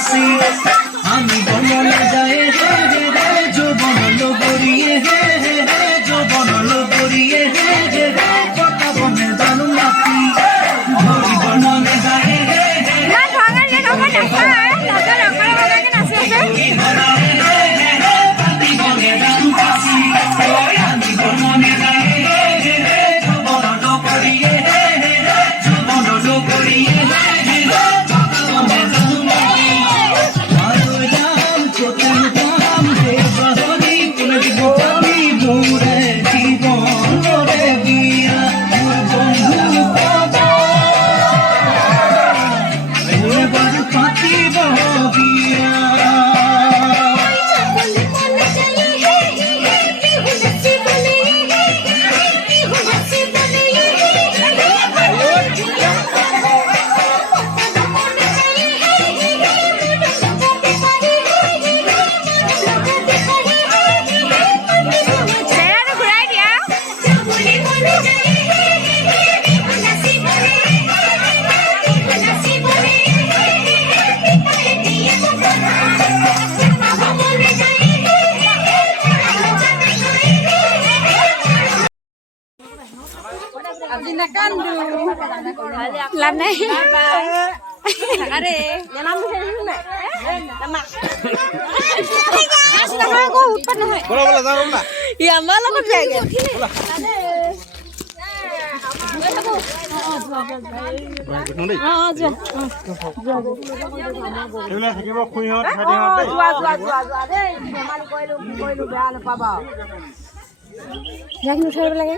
ফাঁসি আমি বনলে যাই হে হে হে যৌবন লগরিয়ে হে হে হে যৌবন লগরিয়ে হে হে হে কথা বনে জানু নাচি ধরি বনলে যাই হে হে না ভাঙা যে নবা নাচায় লাগা রাখা লাগে নাচে পাতি বনে জানু ফাঁসি আমি বনলে যাই হে হে হে যৌবন লগরিয়ে হে হে হে যৌবন লগরিয়ে হে হে হে কথা বনে জানু নাচি làm này are jangan nama nama aku hutan hai bola jarum na ya malah kok jaga এগুলা থাকিব খুইহত খাদিহত দেই যোৱা দেই ধেমালি কৰিলো বেয়া নাপাবা যাক নুঠাব লাগে